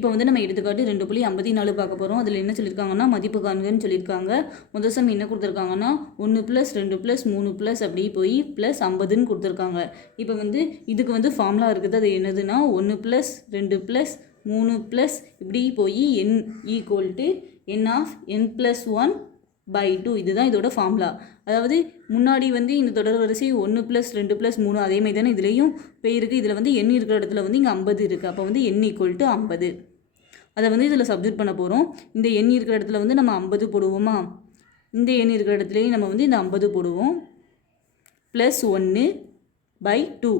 இப்போ வந்து நம்ம எடுத்துக்காட்டு 2.54 பார்க்க போகிறோம். அதில் என்ன சொல்லியிருக்காங்கன்னா மதிப்பு காண்கன்னு சொல்லியிருக்காங்க. முதல் சம் என்ன கொடுத்துருக்காங்கன்னா 1 + 2 + 3 + அப்படி போய் ப்ளஸ் 50ன்னு கொடுத்துருக்காங்க. இப்போ வந்து இதுக்கு வந்து ஃபார்முலா இருக்குது. அது என்னதுன்னா 1 + 2 + 3 + இப்படி போய் n = n of n + 1/2. இதுதான் இதோட ஃபார்முலா. அதாவது முன்னாடி வந்து இந்த தொடர் வரிசை 1 + 2 + 3 அதே மாதிரி தானே இதுலேயும் போயிருக்கு. இதில் வந்து n இருக்கிற இடத்துல வந்து இங்கே 50 இருக்குது. அப்போ வந்து n = 50. அதை வந்து இதில் சப்ஸ்டிட்யூட் பண்ண போகிறோம். இந்த n இருக்கிற இடத்துல வந்து நம்ம 50 போடுவோமா, இந்த n இருக்கிற இடத்துலையும் நம்ம வந்து இந்த 50 போடுவோம். +1/2.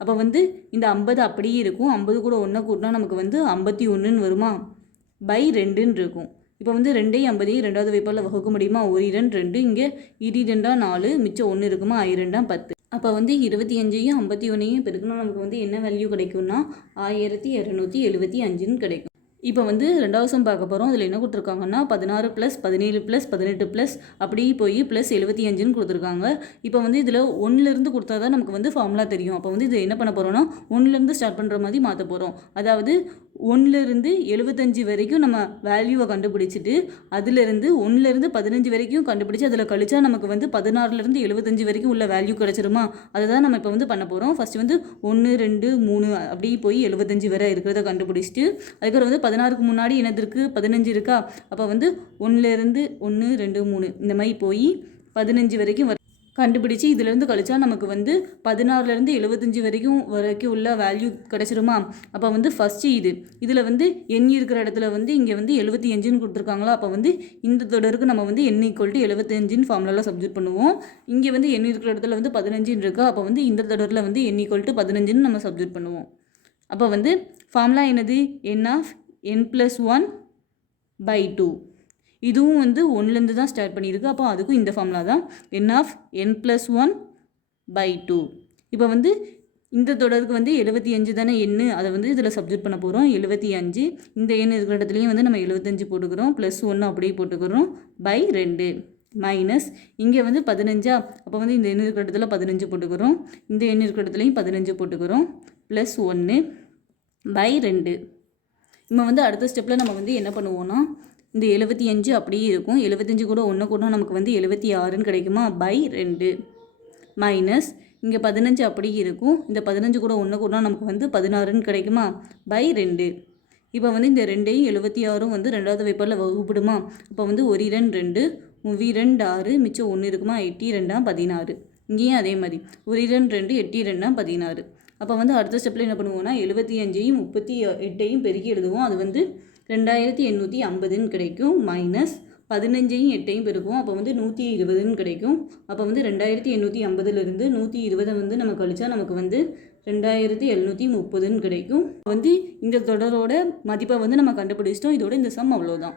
அப்போ வந்து இந்த 50 அப்படியே இருக்கும். 50 கூட 1 கூட்டினா நமக்கு வந்து 51ன்னு வருமா, /2ன்னு இருக்கும். இப்போ வந்து 2ஐயும் 50ஐயும் ரெண்டாவது வைப்பால் வகுக்க முடியுமா, 1 2 2, இங்கே 2 2 4, மிச்சம் 1 இருக்குமா, 2 2 10. அப்போ வந்து 25ஐயும் 51ஐயும் பெருக்கணும். நமக்கு வந்து என்ன வேல்யூ கிடைக்கும்னா 1275ன்னு கிடைக்கும். இப்போ வந்து ரெண்டாவது சம் பார்க்க போகிறோம். அதில் என்ன கொடுத்துருக்காங்கன்னா 16 + 17 + 18 அப்படி போய் +75ன்னு கொடுத்துருக்காங்க. இப்போ வந்து இதில் 1லேருந்து கொடுத்தா தான் நமக்கு வந்து ஃபார்முலா தெரியும். அப்போ வந்து இது என்ன பண்ண போகிறோம்னா 1லேருந்து ஸ்டார்ட் பண்ணுற மாதிரி மாற்ற போகிறோம். அதாவது 1லேருந்து 75 வரைக்கும் நம்ம வேல்யூவை கண்டுபிடிச்சிட்டு அதிலிருந்து 1லேருந்து 15 வரைக்கும் கண்டுபிடிச்சி அதில் கழிச்சா நமக்கு வந்து 16லேருந்து 75 வரைக்கும் உள்ள வேல்யூ கிடச்சிருமா, அதை தான் நம்ம இப்போ வந்து பண்ண போகிறோம். ஃபஸ்ட்டு வந்து 1 2 3 அப்படி போய் 75 வரை இருக்கிறத கண்டுபிடிச்சிட்டு அதுக்கப்புறம் வந்து 16க்கு முன்னாடி என்னது இருக்குது, 15 இருக்கா. அப்போ வந்து 1லேருந்து 1 2 3 இந்த மாதிரி போய் 15 வரைக்கும் கண்டுபிடிச்சி இதிலேருந்து கழிச்சா நமக்கு வந்து 16லேருந்து 75 வரைக்கும் உள்ள வேல்யூ கிடச்சிருமா. அப்போ வந்து ஃபஸ்ட்டு இதில் வந்து n இருக்கிற இடத்துல வந்து இங்கே வந்து 75ன்னு கொடுத்துருக்காங்களா. அப்போ வந்து இந்த தொடருக்கு நம்ம வந்து n = 75ன்னு ஃபார்முலாவில் சப்ஸ்டிட்யூட் பண்ணுவோம். இங்கே வந்து n இருக்கிற இடத்துல வந்து 15ன்னு இருக்கா. அப்போ வந்து இந்த தொடரில் வந்து n = 15ன்னு நம்ம சப்ஸ்டிட்யூட் பண்ணுவோம். அப்போ வந்து ஃபார்முலா என்னது, n of n + 1/2. இதுவும் வந்து 1லேருந்து தான் ஸ்டார்ட் பண்ணியிருக்கு. அப்போ அதுக்கும் இந்த ஃபார்முலா தான், n of n + 1/2. இப்போ வந்து இந்த தொடருக்கு வந்து 75 தானே n, அதை வந்து இதில் சப்ஸ்டிட்யூட் பண்ண போகிறோம். 75 இந்த n இருக்கிற இடத்துலையும் வந்து நம்ம 75 போட்டுக்கிறோம். +1 அப்படியே போட்டுக்கிறோம். /2 மைனஸ் இங்கே வந்து 15. அப்போ வந்து இந்த n இருக்கிற இடத்துல 15 போட்டுக்கிறோம். இந்த n இருக்கிற இடத்துலையும் 15 போட்டுக்கிறோம். +1/2. இப்போ வந்து அடுத்த ஸ்டெப்பில் நம்ம வந்து என்ன பண்ணுவோம்னா இந்த 75 அப்படியே இருக்கும். 75 கூட 1 கூட்டினா நமக்கு வந்து 76ன்னு கிடைக்குமா, /2 மைனஸ் இங்கே 15 அப்படியே இருக்கும். இந்த 15 கூட 1 கூட்டினா நமக்கு வந்து 16ன்னு கிடைக்குமா, /2. இப்போ வந்து இந்த 2ஐயும் 76ம் வந்து ரெண்டாவது வைப்பால் வகுப்பிடுமா. அப்போ வந்து 1 2 2, 3 2 6, மிச்சம் 1 இருக்குமா, 8 2 16. இங்கேயும் அதே மாதிரி 1 2 2, 8 2 16. அப்போ வந்து அடுத்த ஸ்டெப்பில் என்ன பண்ணுவோம்னா 75ஐயும் 38ஐயும் பெருக்கி எழுதுவோம். அது வந்து 2850ன்னு கிடைக்கும். மைனஸ் 15ஐயும் 8ஐயும் பெருக்குவோம். அப்போ வந்து 120ன்னு கிடைக்கும். அப்போ வந்து 2850லேருந்து 120 வந்து நம்ம கழிச்சா நமக்கு வந்து 2730ன்னு கிடைக்கும். வந்து இந்த தொடரோட மதிப்பை வந்து நம்ம கண்டுபிடிச்சிட்டோம். இதோட இந்த சம் அவ்வளோதான்.